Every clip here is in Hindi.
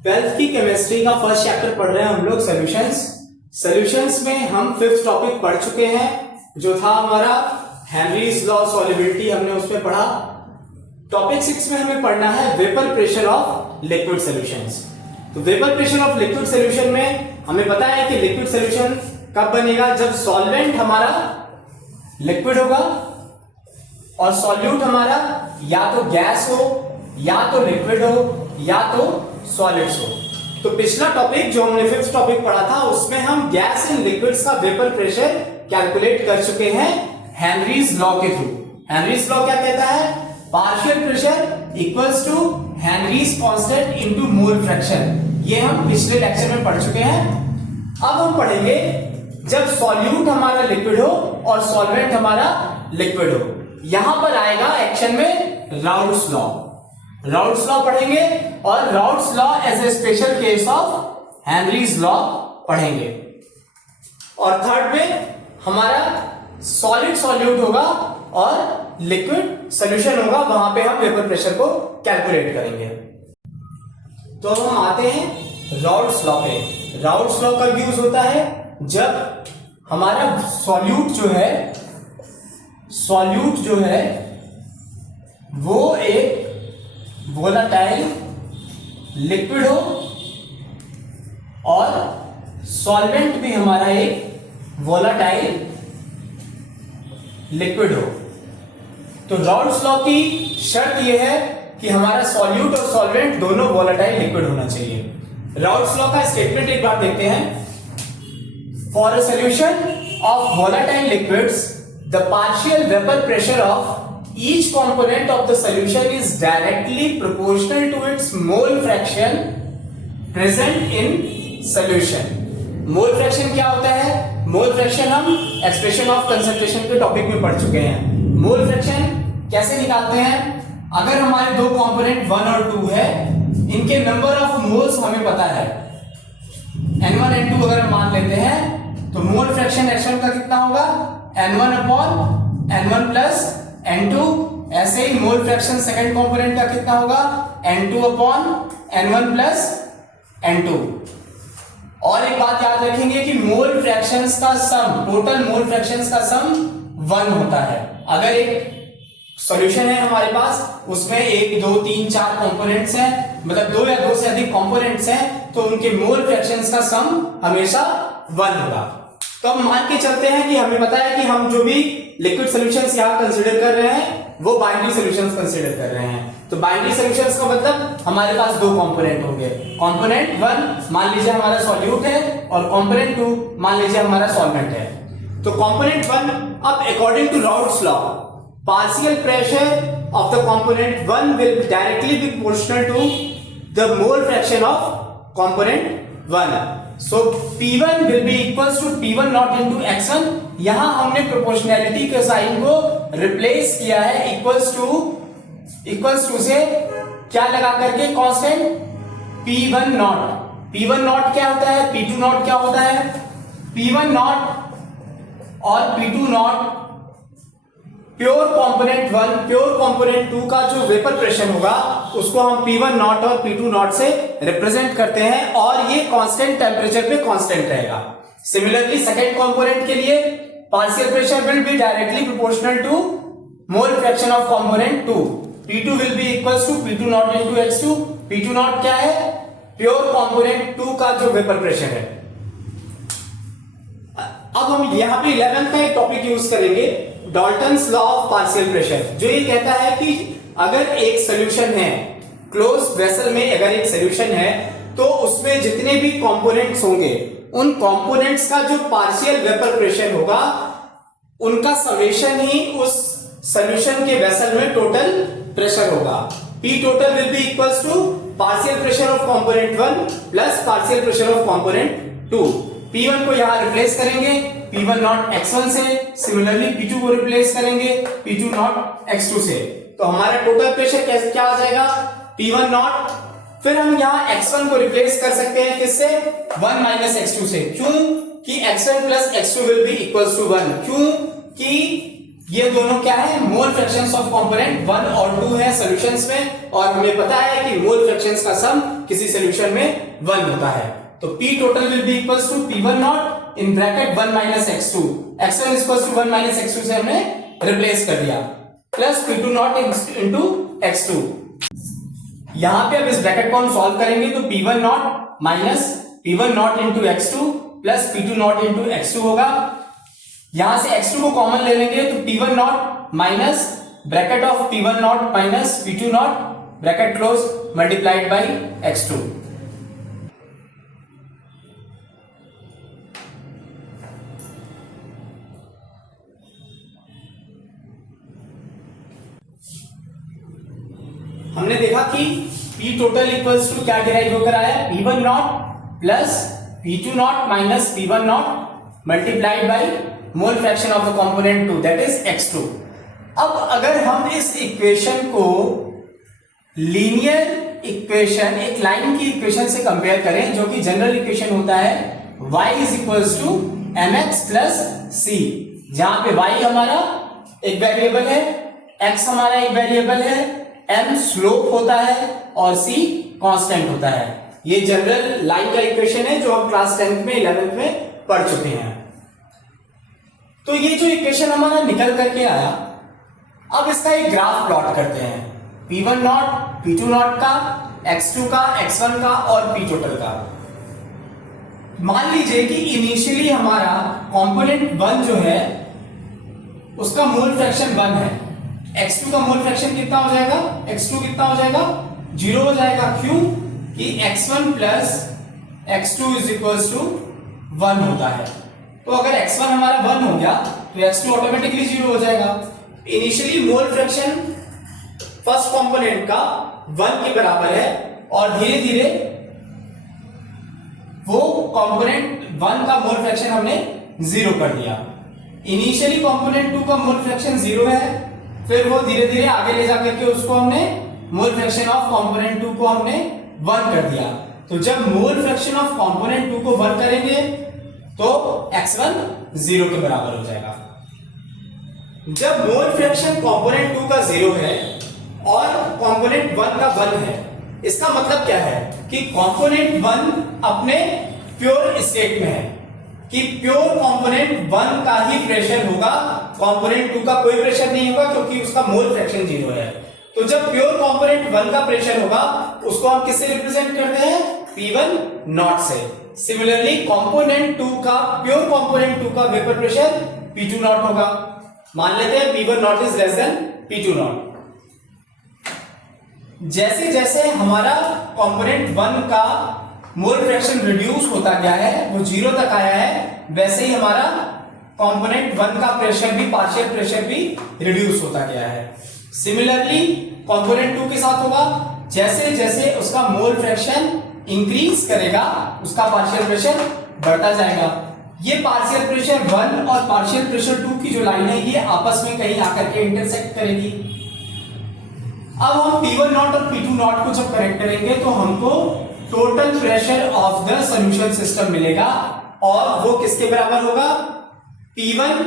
ट्वेल्थ की केमिस्ट्री का फर्स्ट चैप्टर पढ़ रहे हैं हम लोग सॉल्यूशंस में हम फिफ्थ टॉपिक पढ़ चुके हैं जो था हमारा हेनरीज लॉ सॉल्युबिलिटी, हमने उसमें पढ़ा। टॉपिक 6 में हमें पढ़ना है vapour pressure of liquid solutions. तो vapour pressure of liquid solution में हमें पता है कि लिक्विड सॉल्यूशन कब बनेगा, जब सॉल्वेंट हमारा लिक्विड होगा और सॉल्यूट हमारा या तो गैस हो या तो लिक्विड हो या तो सॉलिड्स हो। तो पिछला टॉपिक जो हमने फिफ्थ टॉपिक पढ़ा था उसमें हम गैस इन लिक्विड्स का वेपर प्रेशर कैलकुलेट कर चुके हैं हेनरीज लॉ के थ्रू। हेनरीज लॉ क्या कहता है? Partial pressure equals to Henry's constant into mole fraction. ये हम पिछले लेक्चर में पढ़ चुके हैं। अब हम पढ़ेंगे जब सॉल्यूट हमारा लिक्विड हो और सॉल्वेंट हमारा लिक्विड हो। यहां पर आएगा एक्शन में राउल्ट्स लॉ। राउल्ट्स लॉ पढ़ेंगे और Raoult's law as a special case of Henry's law पढ़ेंगे। और थर्ड में हमारा सॉलिड सॉल्यूट होगा और लिक्विड सॉल्यूशन होगा, वहां पे हम वेपर प्रेशर को कैलकुलेट करेंगे। तो हम आते हैं राउल्ट्स लॉ पे। राउल्ट्स लॉ कब यूज होता है? जब हमारा सॉल्यूट जो है वो एक वोलाटाइल लिक्विड हो और सॉल्वेंट भी हमारा एक वोलाटाइल लिक्विड हो। तो राउल्ट्स लॉ की शर्त यह है कि हमारा सॉल्यूट और सॉल्वेंट दोनों वोलाटाइल लिक्विड होना चाहिए। राउल्ट्स लॉ का स्टेटमेंट एक बार देखते हैं। For a solution of volatile liquids the partial vapour pressure of each component of the solution is directly proportional to its mole fraction present in solution। Mole fraction क्या होता है? मोल फ्रैक्शन हम एक्सप्रेशन ऑफ कंसंट्रेशन के टॉपिक में पढ़ चुके हैं। मोल फ्रैक्शन कैसे निकालते हैं? अगर हमारे दो कंपोनेंट 1 और 2 है, इनके नंबर ऑफ मोल्स हमें पता है, n1 n2 अगर हम मान लेते हैं तो मोल फ्रैक्शन x1 का कितना होगा? n1 upon n1 plus n2। ऐसे ही मोल फ्रैक्शन सेकंड कंपोनेंट का कितना होगा? n2 upon n1 plus n2। और एक बात याद रखेंगे कि मोल फ्रैक्शंस का सम, टोटल मोल फ्रैक्शंस का सम 1 होता है। अगर एक सॉल्यूशन है हमारे पास, उसमें 1 2 3 4 कंपोनेंट्स हैं, मतलब 2 या 2 से अधिक कंपोनेंट्स हैं, तो उनके मोल फ्रैक्शंस का सम हमेशा 1 होगा। तो हम मान के चलते हैं कि हमें पता है कि हम जो भी लिक्विड सॉल्यूशंस यहां कंसीडर कर रहे हैं वो बाइनरी सॉल्यूशंस कंसीडर कर रहे हैं। तो बाइनरी सॉल्यूशंस का मतलब हमारे पास दो कंपोनेंट होंगे। कंपोनेंट 1 मान लीजिए हमारा सॉल्यूट है और कंपोनेंट 2 मान लीजिए हमारा सॉल्वेंट है। तो कंपोनेंट 1, अब according to Raoult's law, partial pressure of the component 1 will directly be proportional to the mole fraction of component 1। So P1 will be equals to P1 not into X1। यहां हमने प्रोपोर्शनैलिटी के साइन को रिप्लेस किया है इक्वल्स टू से क्या लगा करके? Constant P1 not. P1 not क्या होता है? P2 नॉट क्या होता है? P1 नॉट और P2 not pure component 1, pure component 2 का जो वेपर प्रेशर होगा उसको हम P1 नॉट और P2 नॉट से रिप्रेजेंट करते हैं और ये कांस्टेंट टेम्परेचर पे कांस्टेंट रहेगा। सिमिलरली सेकंड कंपोनेंट के लिए partial pressure will be directly proportional to mole fraction of component 2। P2 will be equals to P2 naught into X2। P2 naught क्या है? प्योर कंपोनेंट 2 का जो वेपर प्रेशर है। अब हम यहां पे 11th का एक टॉपिक यूज करेंगे, Dalton's law of partial pressure, जो ये कहता है कि अगर एक सॉल्यूशन है, क्लोज वेसल में अगर एक सॉल्यूशन है तो उसमें जितने भी कंपोनेंट्स होंगे उन कंपोनेंट्स का जो पार्शियल वेपर प्रेशर होगा उनका समेशन ही उस सॉल्यूशन के वेसल में टोटल प्रेशर होगा। P total will be equals to partial pressure of component 1 plus partial pressure of component 2। P1 को यहां रिप्लेस करेंगे P1 नॉट X1 से, सिमिलरली P2 को रिप्लेस करेंगे P2 नॉट X2 से। तो हमारा टोटल प्रेशर क्या आ जाएगा? P1 not. फिर हम यहां X1 को रिप्लेस कर सकते हैं किससे? 1 माइनस X2 से। क्यों कि X1 plus X2 will be equals to 1। क्यों कि ये दोनों क्या है, मोल फ्रैक्शंस ऑफ कंपोनेंट 1 और 2 है सॉल्यूशंस में, और हमें पता है कि मोल फ्रैक्शंस का सम किसी सॉल्यूशन में 1 होता है। तो P total will be equals to P1 naught in bracket 1 minus x2, x1 equals to 1 minus x2 से हमने रिप्लेस कर दिया, plus P2 naught into x2। यहां पे अब इस ब्रैकेट को हम सॉल्व करेंगे तो P1 not minus P1 not into x2 plus P2 naught into x2 होगा। यहां से x2 को कॉमन ले लेंगे तो P1 not minus bracket of P1 not minus P2 not bracket close multiplied by x2। हमने देखा कि P टोटल इक्वल्स टू क्या डिराइव होकर आया, P1 naught plus P2 naught minus P1 naught multiplied by mole fraction of the component 2 that is x2। अब अगर हम इस इक्वेशन को लीनियर इक्वेशन, एक लाइन की इक्वेशन से कंपेयर करें, जो कि जनरल इक्वेशन होता है y is equals to mx plus c, जहां पे y हमारा एक वेरिएबल है, x हमारा एक वेरिएबल है, m स्लोप होता है और c कांस्टेंट होता है। ये जनरल लाइन का इक्वेशन है जो हम क्लास 10th में 11th में पढ़ चुके हैं। तो ये जो इक्वेशन हमारा निकल करके आया, अब इसका एक ग्राफ प्लॉट करते हैं, P1 नॉट, P2 नॉट का, x2 का, x1 का और P टोटल का। मान लीजिए कि इनिशियली हमारा कंपोनेंट 1 जो है उसका मोल फ्रैक्शन 1 है, x2 का मोल फ्रैक्शन कितना हो जाएगा, x2 कितना हो जाएगा, 0 हो जाएगा। क्यों कि x1 plus x2 is equals to 1 होता है। तो अगर x1 हमारा 1 हो गया तो x2 ऑटोमेटिकली 0 हो जाएगा। Initially mole fraction first component का 1 के बराबर है और धीरे धीरे वो कंपोनेंट 1 का मोल फ्रैक्शन हमने 0 कर दिया। इनिशियली कंपोनेंट 2 का मोल फ्रैक्शन 0 है, फिर वो धीरे धीरे आगे ले जाकर के उसको हमने मोल फ्रैक्शन ऑफ कंपोनेंट 2 को हमने 1 कर दिया। तो जब मोल फ्रैक्शन ऑफ कंपोनेंट 2 को 1 करेंगे तो x1 0 के बराबर हो जाएगा। जब मोल फ्रैक्शन कंपोनेंट 2 का 0 है और कंपोनेंट 1 का 1 है, इसका मतलब क्या है कि कंपोनेंट 1 अपने प्योर स्टेट में है, कि प्योर कंपोनेंट 1 का ही प्रेशर होगा, कंपोनेंट 2 का कोई प्रेशर नहीं होगा क्योंकि उसका मोल फ्रैक्शन 0 है। तो जब प्योर कंपोनेंट 1 का प्रेशर होगा उसको हम किससे रिप्रेजेंट करते हैं, P1 नॉट से। सिमिलरली कंपोनेंट 2 का, प्योर कंपोनेंट 2 का वेपर प्रेशर P2 नॉट होगा। मान लेते हैं P1 not is less than P2 not. जैसे जैसे हमारा कंपोनेंट 1 का मोल फ्रैक्शन रिड्यूस होता गया है, वो 0 तक आया है, वैसे ही हमारा कंपोनेंट 1 का प्रेशर भी, पार्शियल प्रेशर भी रिड्यूस होता गया है। सिमिलरली कंपोनेंट 2 के साथ होगा, जैसे जैसे उसका मोल फ्रैक्शन इंक्रीज करेगा उसका पार्शियल प्रेशर बढ़ता जाएगा। ये पार्शियल प्रेशर 1 और पार्शियल प्रेशर 2 की जो लाइन है ये आपस में कहीं आकर के इंटरसेक्ट करेगी। अब हम P1 नॉट और P2 नॉट को जब कनेक्ट करेंगे तो हमको total pressure of the solution system मिलेगा, और वो किसके बराबर होगा, P1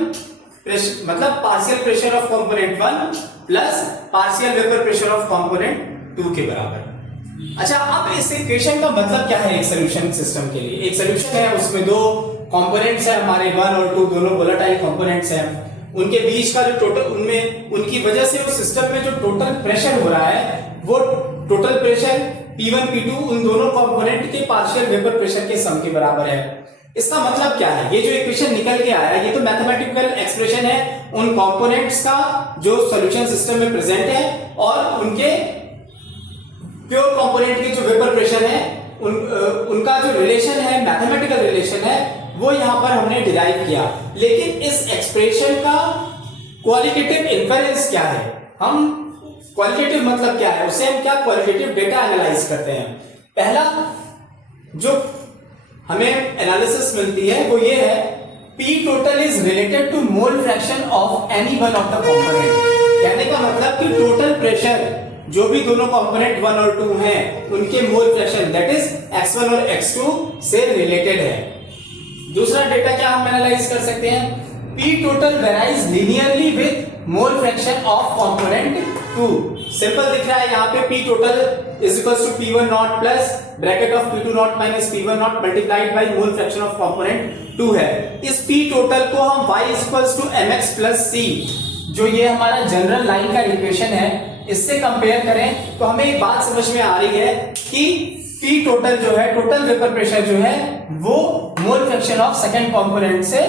मतलब partial pressure of component 1 plus partial vapour pressure of component 2 के बराबर। अच्छा, अब इस इक्वेशन का मतलब क्या है एक सॉल्यूशन सिस्टम के लिए। एक सॉल्यूशन है, उसमें दो कंपोनेंट्स है हमारे 1 और 2, दोनों वोलेटाइल कंपोनेंट्स हैं। उनके बीच का जो टोटल, उनमें उनकी वजह से उस सिस्टम में जो टोटल प्रेशर हो रहा है वो टोटल प्रेशर P1 P2 उन दोनों कंपोनेंट के पार्शियल वेपर प्रेशर के सम के बराबर है। इसका मतलब क्या है, ये जो इक्वेशन निकल के आया ये तो मैथमेटिकल एक्सप्रेशन है उन कंपोनेंट्स का जो सॉल्यूशन सिस्टम में प्रेजेंट है, और उनके प्योर कंपोनेंट के जो वेपर प्रेशर है उनका जो रिलेशन है, मैथमेटिकल रिलेशन है, वो यहां पर हमने डिराइव किया। लेकिन इस एक्सप्रेशन का क्वालिटेटिव इन्फरेंस क्या है, हम क्वालिटेटिव मतलब क्या है, उससे हम क्या क्वालिटेटिव डेटा एनालाइज करते हैं। पहला जो हमें एनालिसिस मिलती है वो ये है, P total is related to mole fraction of any one of the component. कहने का मतलब कि टोटल प्रेशर जो भी दोनों कंपोनेंट 1 और 2 हैं उनके mole fraction that is x1 और x2 से रिलेटेड है। दूसरा डेटा क्या हम एनालाइज कर सकते हैं, P total varies linearly with mole fraction of component 2। Simple दिख रहा है यहाँ पे P total is equals to P1 naught plus bracket of P2 naught minus P1 naught multiplied by mole fraction of component 2 है। इस P टोटल को हम y is equals to mx plus c, जो ये हमारा जनरल लाइन का इक्वेशन है, इससे कंपेयर करें तो हमें एक बात समझ में आ रही है कि P टोटल जो है, टोटल वेपर प्रेशर जो है, वो मोल फ्रैक्शन ऑफ सेकंड कंपोनेंट से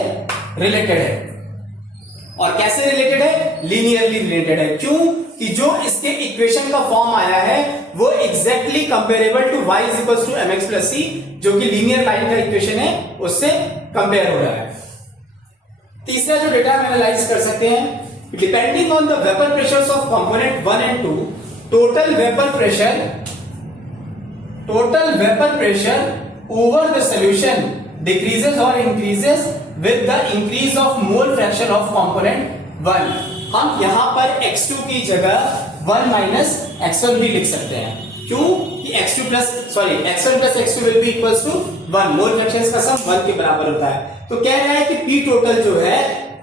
रिलेटेड है। और कैसे रिलेटेड है? लीनियरली रिलेटेड है। क्यों? कि जो इसके इक्वेशन का फॉर्म आया है वो exactly comparable to y is equals to mx plus c, जो कि लीनियर लाइन का इक्वेशन है, उससे कंपेयर हो रहा है। तीसरा जो डेटा हम एनालाइज कर सकते हैं, depending on the vapour pressures of component 1 and 2, total vapour pressure over the solution decreases और increases with the increase of mole fraction of component 1। हम यहां पर x2 की जगह 1 माइनस x1 भी लिख सकते हैं। क्यों? कि x1 plus x2 will be equals to 1। Mole fractions का सम 1 के बराबर होता है। तो कह रहा है कि P टोटल जो है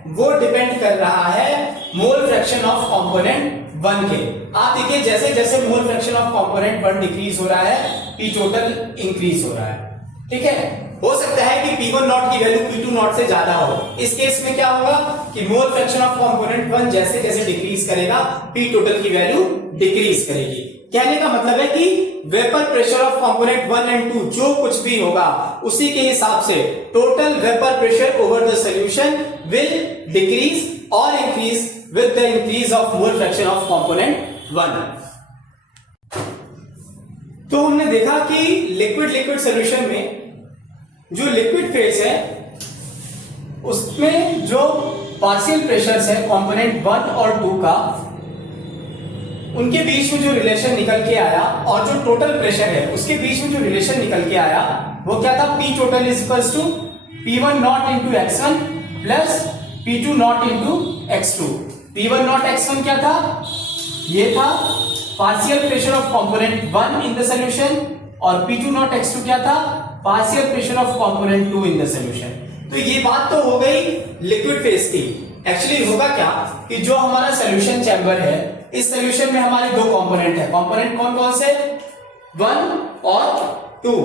वो डिपेंड कर रहा है मोल फ्रैक्शन ऑफ कंपोनेंट 1 के। आप देखिए जैसे जैसे मोल फ्रैक्शन ऑफ कंपोनेंट 1 डिक्रीज हो रहा है, P टोटल इंक्रीज हो रहा है। ठीक है, हो सकता है कि P1 नॉट की वैल्यू P2 नॉट से ज्यादा हो। इस केस में क्या होगा कि मोल फ्रैक्शन ऑफ कंपोनेंट 1 जैसे जैसे डिक्रीज करेगा, P टोटल की वैल्यू डिक्रीज करेगी। कहने का मतलब है कि vapour pressure of component 1 and 2 जो कुछ भी होगा उसी के हिसाब से total vapour pressure over the solution will decrease और increase with the increase of mole fraction of component 1। तो हमने देखा कि लिक्विड सॉल्यूशन में जो लिक्विड फेज है उसमें जो पार्शियल प्रेशर्स है कंपोनेंट 1 और 2 का, उनके बीच में जो रिलेशन निकल के आया और जो टोटल प्रेशर है उसके बीच में जो रिलेशन निकल के आया वो क्या था? P total is equals to P1 naught into x1 plus P2 naught into x2। P1 naught x1 क्या था? ये था partial pressure of component 1 in the solution, और P2 नॉट x2 क्या था? Partial pressure of component 2 in the solution. तो ये बात तो हो गई लिक्विड फेज की। एक्चुअली होगा क्या कि जो हमारा सॉल्यूशन चैम्बर है, इस सॉल्यूशन में हमारे दो कंपोनेंट है। कंपोनेंट कौन कौन से? 1 और 2।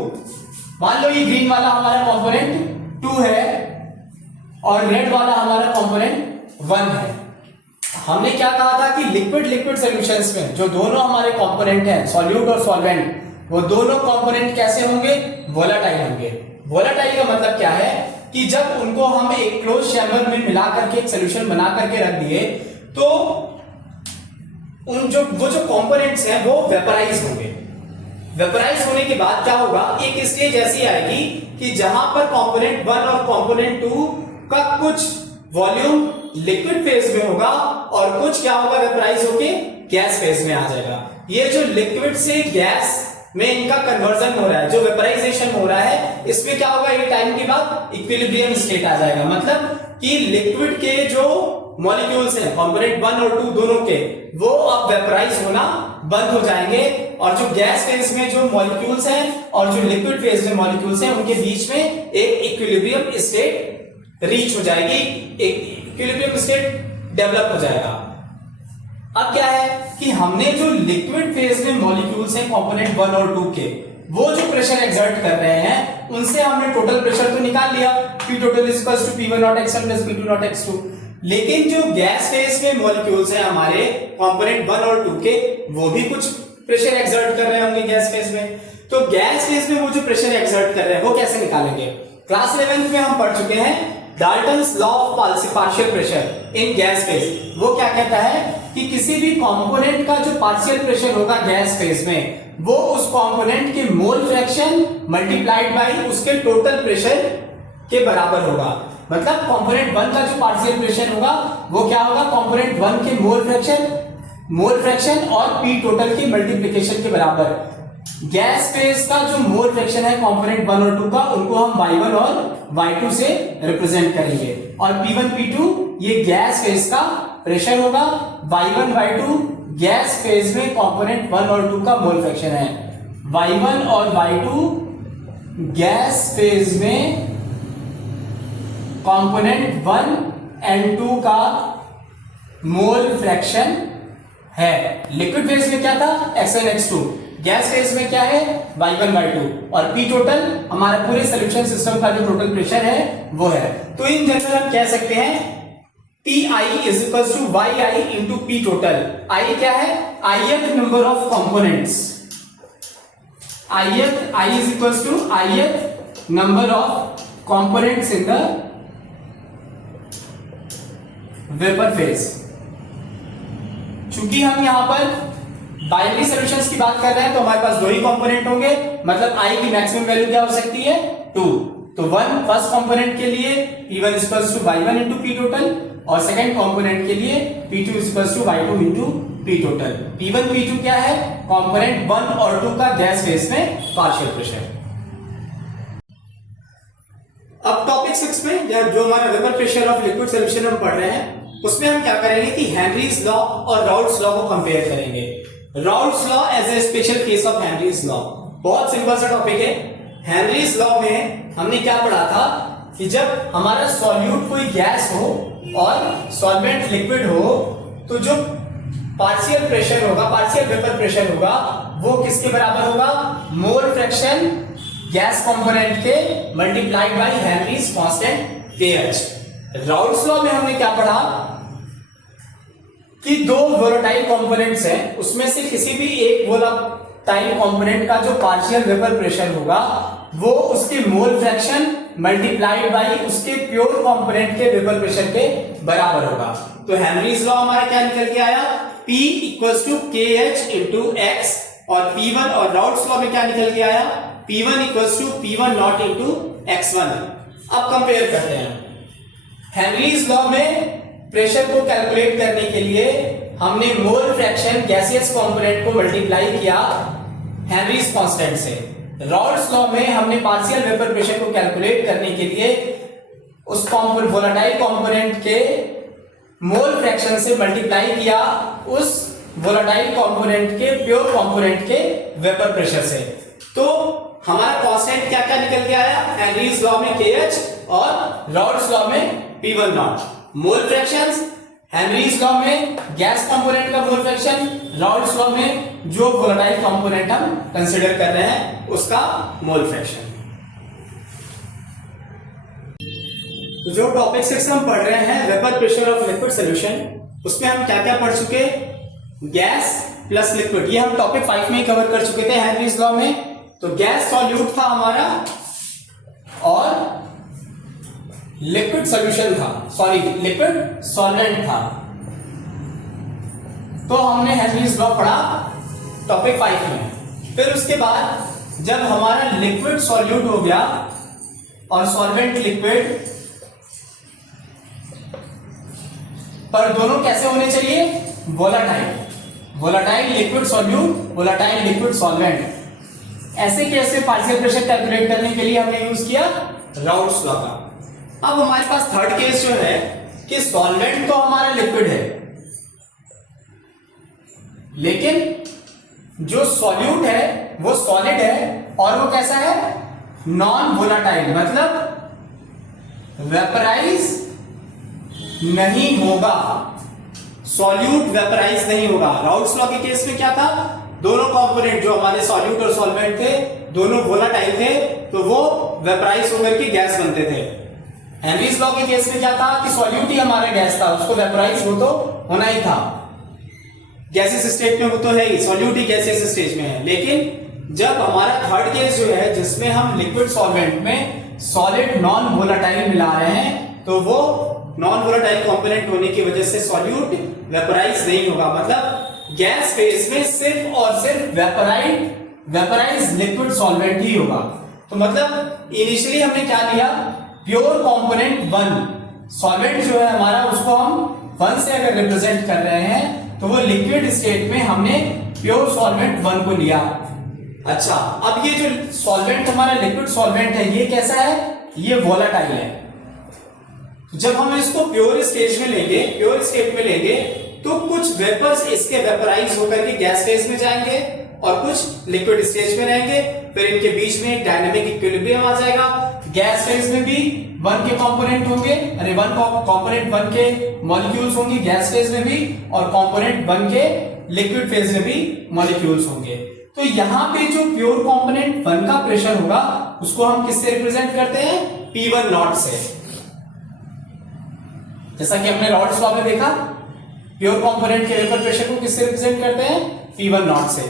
मान लो ये ग्रीन वाला हमारा कंपोनेंट 2 है और रेड वाला हमारा कंपोनेंट 1 है। हमने क्या कहा था कि लिक्विड सॉल्यूशंस में जो दोनों हमारे कंपोनेंट हैं, सॉल्यूट और सॉल्वेंट, वो दोनों कंपोनेंट कैसे होंगे? वोलेटाइल होंगे। वोलेटाइल का मतलब क्या है कि जब उनको हम एक क्लोज चैम्बर में मिला करके एक सॉल्यूशन बना करके रख दिए तो वो जो कंपोनेंट्स हैं वो वेपराइज होंगे। वेपराइज होने के बाद क्या होगा? एक स्टेज ऐसी आएगी कि जहां पर कंपोनेंट 1 और कंपोनेंट 2 का कुछ वॉल्यूम लिक्विड फेज में होगा और कुछ क्या होगा? वेपराइज होके गैस फेज में आ जाएगा। ये जो लिक्विड से गैस में इनका कन्वर्जन हो रहा है, जो वेपराइजेशन हो रहा है, इसमें क्या होगा? एक टाइम के बाद इक्विलिब्रियम स्टेट आ जाएगा। मतलब कि लिक्विड के जो मॉलिक्यूल्स हैं कंपोनेंट 1 और 2 दोनों के, वो अब वेपराइज होना बंद हो जाएंगे और जो गैस फेज में जो मॉलिक्यूल्स हैं और जो लिक्विड फेज में मॉलिक्यूल्स हैं उनके बीच में एक इक्विलिब्रियम स्टेट रीच हो जाएगी, एक इक्विलिब्रियम स्टेट डेवलप हो जाएगा। अब क्या है कि हमने जो लिक्विड फेज में मॉलिक्यूल्स हैं कंपोनेंट 1 और 2 के, वो जो प्रेशर एक्सर्ट कर रहे हैं उनसे हमने टोटल प्रेशर तो निकाल लिया, P total is equals to P1 naught x1 plus P2 naught x2। लेकिन जो गैस फेज में मॉलिक्यूल्स हैं हमारे कंपोनेंट 1 और 2 के, वो भी कुछ प्रेशर एक्सर्ट कर रहे होंगे गैस फेज में। तो गैस फेज में वो जो प्रेशर एक्सर्ट कर रहे हैं वो कैसे निकालेंगे? क्लास 11 में हम पढ़ चुके हैं Dalton's law of partial pressure in gas phase. वो क्या कहता है कि किसी भी कंपोनेंट का जो पार्शियल प्रेशर होगा गैस फेज में, वो उस कंपोनेंट के मोल फ्रैक्शन मल्टीप्लाइड बाय उसके टोटल प्रेशर के बराबर होगा। मतलब कंपोनेंट 1 का जो पार्शियल प्रेशर होगा वो क्या होगा? कंपोनेंट 1 के मोल फ्रैक्शन और P टोटल की मल्टीप्लिकेशन के बराबर। गैस फेज का जो मोल फ्रैक्शन है कंपोनेंट 1 और 2 का, उनको हम y1 और y2 से रिप्रेजेंट करेंगे, और P1 P2 ये गैस फेज का प्रेशर होगा, y1 y2 गैस फेज में कंपोनेंट 1 और 2 का मोल फ्रैक्शन है, y1 और y2 गैस फेज में कंपोनेंट 1 एंड 2 का मोल फ्रैक्शन है। लिक्विड फेज में क्या था x1 x2, गैस फेज में क्या है y1 y2, और P टोटल हमारा पूरे सोल्यूशन सिस्टम का जो टोटल प्रेशर है वो है। तो इन जनरल हम कह सकते हैं Ti is equal to yi into P total. I क्या है ith number of components, ith I is equal to ith number of components in the vapour phase. चूंकि हम यहां पर बाइनरी सॉल्यूशंस की बात कर रहे हैं तो हमारे पास दो ही कंपोनेंट होंगे, मतलब I की मैक्सिमम वैल्यू क्या हो सकती है 2। तो फर्स्ट कंपोनेंट के लिए P1 equals to y1 into P total, और सेकंड कंपोनेंट के लिए P2 equals to y2 into P total. P1 P2 क्या है कंपोनेंट 1 और 2 का गैस फेज में पार्शियल प्रेशर। अब टॉपिक 6 में जो हमारा vapour pressure of liquid solution हम पढ़ रहे हैं उसमें हम क्या करेंगे कि हेनरीज लॉ और राउल्ट्स लॉ को कंपेयर करेंगे। Raoult's law as a special case of Henry's law, बहुत सिंपल सा टॉपिक है। हेनरीज लॉ में हमने क्या पढ़ा था कि जब हमारा सॉल्यूट कोई गैस हो और सॉल्वेंट लिक्विड हो तो जो पार्शियल प्रेशर होगा, पार्शियल वेपर प्रेशर होगा, वो किसके बराबर होगा मोल फ्रैक्शन गैस कंपोनेंट के multiplied by Henrys constant KH। Raoult's law में हमने क्या पढ़ा कि दो वोलेटाइल कंपोनेंट्स हैं, उसमें से किसी भी एक वोलेटाइल कंपोनेंट का जो पार्शियल वेपर प्रेशर होगा वो उसके मोल फ्रैक्शन मल्टीप्लाइड बाय उसके प्योर कंपोनेंट के वेपर प्रेशर के बराबर होगा। तो हेनरीज लॉ हमारा क्या निकल के आया P equals to KH into X, और P1 और राउल्ट्स लॉ में क्या निकल के आया P1 equals to P1 naught into X1। अब कंपेयर करते हैं। हेनरीज लॉ में प्रेशर को कैलकुलेट करने के लिए हमने मोल फ्रैक्शन गैसियस कंपोनेंट को मल्टीप्लाई किया हेनरीज कांस्टेंट से। राउल्ट्स लॉ में हमने पार्शियल वेपर प्रेशर को कैलकुलेट करने के लिए उस वोलेटाइल कंपोनेंट के मोल फ्रैक्शन से मल्टीप्लाई किया उस वोलेटाइल कंपोनेंट के प्योर कंपोनेंट के वेपर प्रेशर से। तो हमारा कांस्टेंट क्या क्या निकल के आया हेनरीज लॉ में KH और राउल्ट्स लॉ में P1 not. Mole fractions Henry's law में गैस कंपोनेंट का मोल फ्रैक्शन, राउल्ट्स लॉ में जो वोलेटाइल कंपोनेंट हम कंसीडर कर रहे हैं उसका मोल फ्रैक्शन। तो जो टॉपिक 6 हम पढ़ रहे हैं vapour pressure of liquid solution, उसमें हम क्या क्या पढ़ चुके गैस प्लस लिक्विड, ये हम टॉपिक 5 में कवर कर चुके थे हेनरीज लॉ में। तो गैस सॉल्यूट था हमारा और लिक्विड सॉल्यूशन था, सॉरी लिक्विड सॉल्वेंट था। तो हमने हेनरीज लॉ पढ़ा टॉपिक 5 में। फिर उसके बाद जब हमारा लिक्विड सॉल्यूट हो गया और सॉल्वेंट लिक्विड, पर दोनों कैसे होने चाहिए volatile, volatile liquid solute, volatile liquid solvent. ऐसे कैसे पार्शियल प्रेशर कैलकुलेट करने के लिए हमने यूज किया राउल्ट्स लॉ का। अब हमारे पास थर्ड केस जो है कि सॉल्वेंट तो हमारा लिक्विड है, लेकिन जो सॉल्यूट है वो सॉलिड है और वो कैसा है नॉन वोलेटाइल, मतलब वेपराइज नहीं होगा, सॉल्यूट वेपराइज नहीं होगा। राउल्ट्स लॉ के केस में क्या था दोनों कंपोनेंट जो हमारे सॉल्यूट और सॉल्वेंट थे दोनों वोलेटाइल थे, तो वो वेपराइज होकर के गैस बनते थे। हेनरीज लॉ के केस में क्या था कि सॉल्यूट ही हमारा गैस था, उसको वेपराइज वो तो होना ही था, गैसियस स्टेट में वो तो है ही, सॉल्यूट ही गैसियस स्टेज में है। लेकिन जब हमारा थर्ड केस जो है जिसमें हम लिक्विड सॉल्वेंट में सॉलिड नॉन वोलेटाइल मिला रहे हैं, तो वो नॉन वोलेटाइल कंपोनेंट होने की वजह से सॉल्यूट वेपराइज नहीं होगा, मतलब गैस फेज में सिर्फ और सिर्फ वेपराइज लिक्विड सॉल्वेंट ही होगा। तो मतलब इनिशियली हमने क्या लिया प्योर कंपोनेंट 1, सॉल्वेंट जो है हमारा उसको हम 1 से अगर रिप्रेजेंट कर रहे हैं तो वो लिक्विड स्टेट में हमने प्योर सॉल्वेंट 1 को लिया। अच्छा, अब ये जो सॉल्वेंट हमारा लिक्विड सॉल्वेंट है ये कैसा है, ये वोलेटाइल है। जब हम इसको प्योर स्टेज में लेंगे, प्योर स्टेट में लेंगे, तो कुछ वेपर्स इसके वेपराइज होकर के गैस फेज में जाएंगे और कुछ लिक्विड स्टेज में रहेंगे, फिर इनके बीच में एक डायनामिक इक्विलिब्रियम आ जाएगा, गैस फेज में भी 1 के कंपोनेंट होंगे, अरे 1 कंपोनेंट 1 के मॉलिक्यूल्स होंगे गैस फेज में भी, और कंपोनेंट 1 के लिक्विड फेज में भी मॉलिक्यूल्स होंगे। तो यहां पे जो प्योर कंपोनेंट 1 का प्रेशर होगा उसको हम किससे रिप्रेजेंट करते हैं? P1 नॉट से। जैसा कि हमने रॉल्स लॉ में देखा, प्योर कंपोनेंट के वेपर प्रेशर को किससे रिप्रेजेंट करते हैं? P1 नॉट से।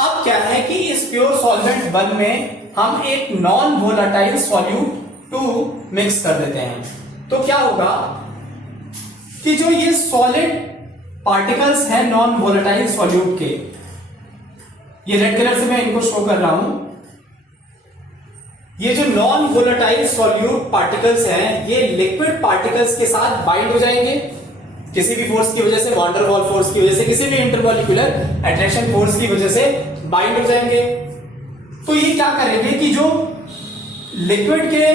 अब क्या है कि इस प्योर सॉल्वेंट 1 में हम एक नॉन वोलाटाइल सॉल्यूट 2 मिक्स कर देते हैं। तो क्या होगा कि जो ये सॉलिड पार्टिकल्स हैं नॉन वोलाटाइल सॉल्यूट के, ये रेड कलर से मैं इनको शो कर रहा हूं, ये जो नॉन वोलाटाइल सॉल्यूट पार्टिकल्स हैं ये लिक्विड पार्टिकल्स के साथ बाइंड हो जाएंगे किसी भी फोर्स की वजह से, वान डेर वाल फोर्स की वजह से, किसी भी इंटरमॉलिक्यूलर अट्रैक्शन फोर्स की वजह से बाइंड हो जाएंगे। तो ये क्या करेंगे कि जो लिक्विड के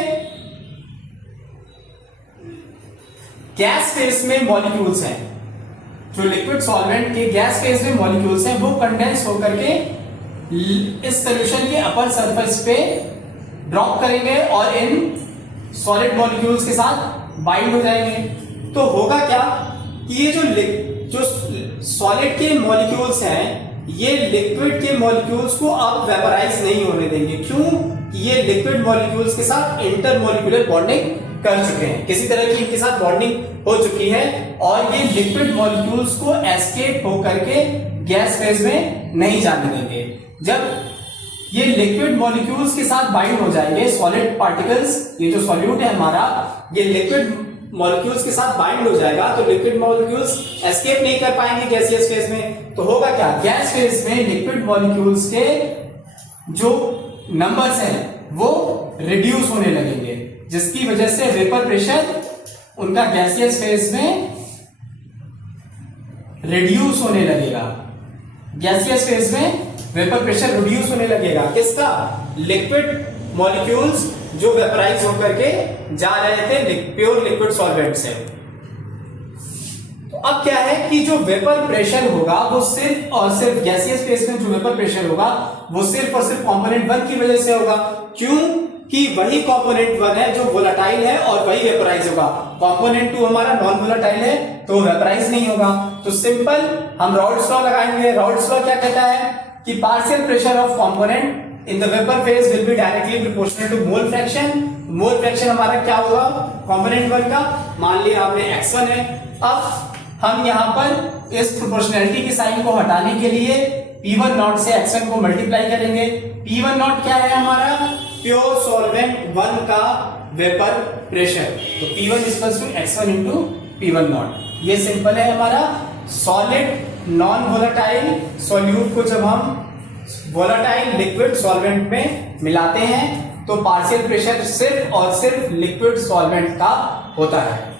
गैस फेज में मॉलिक्यूल्स हैं, जो लिक्विड सॉल्वेंट के गैस फेज में मॉलिक्यूल्स हैं, वो कंडेंस होकर के इस सॉल्यूशन के अपर सरफेस पे ड्रॉप करेंगे और इन सॉलिड मॉलिक्यूल्स के साथ बाइंड हो जाएंगे। तो होगा क्या कि ये जो सॉलिड के मॉलिक्यूल्स हैं ये लिक्विड के मॉलिक्यूल्स को अब वेपराइज नहीं होने देंगे। क्यों? ये लिक्विड मॉलिक्यूल्स के साथ इंटरमॉलिक्यूलर बॉन्डिंग कर चुके हैं, किसी तरह की इनके साथ बॉन्डिंग हो चुकी है, और ये लिक्विड मॉलिक्यूल्स को एस्केप होकर के गैस फेज में नहीं जाने देंगे। जब ये लिक्विड मॉलिक्यूल्स के साथ बाइंड हो जाएंगे, सॉलिड पार्टिकल्स, ये जो सॉल्यूट है हमारा, ये लिक्विड मॉलिक्यूल्स के साथ बाइंड हो जाएगा, तो लिक्विड मॉलिक्यूल्स एस्केप नहीं कर पाएंगे गैसियस फेज में। तो होगा क्या? गैस फेज में लिक्विड मॉलिक्यूल्स के जो नंबर्स हैं वो रिड्यूस होने लगेंगे, जिसकी वजह से वेपर प्रेशर उनका गैसियस फेज में रिड्यूस होने लगेगा। गैसियस फेज में वेपर प्रेशर रिड्यूस होने लगेगा। किसका? लिक्विड मॉलिक्यूल्स जो वेपराइज होकर के जा रहे थे प्योर लिक्विड सॉल्वेंट से। तो अब क्या है कि जो वेपर प्रेशर होगा वो सिर्फ और सिर्फ गैसियस फेज में जो वेपर प्रेशर होगा वो सिर्फ और सिर्फ कंपोनेंट 1 की वजह से होगा। क्यों? कि वही कंपोनेंट 1 है जो वोलेटाइल है और वही वेपराइज होगा। कंपोनेंट 2 हमारा नॉन वोलेटाइल है तो वेपराइज नहीं होगा। तो सिंपल हम रॉल्स लॉ लगाएंगे। रॉल्स लॉ क्या कहता है कि partial pressure of component in the vapour phase will be directly proportional to mole fraction. Mole fraction हमारा क्या होगा कंपोनेंट 1 का? मान लिया आपने x1 है। अब हम यहां पर इस प्रोपोर्शनैलिटी के साइन को हटाने के लिए P1 नॉट से x1 को मल्टीप्लाई करेंगे। P1 नॉट क्या है हमारा? प्योर सॉल्वेंट 1 का वेपर प्रेशर। तो P1 equals to x1 into P1 nought. ये सिंपल है हमारा। सॉलिड नॉन वोलेटाइल सॉल्यूट को जब हम वोलेटाइल लिक्विड सॉल्वेंट में मिलाते हैं तो पार्शियल प्रेशर सिर्फ और सिर्फ लिक्विड सॉल्वेंट का होता है।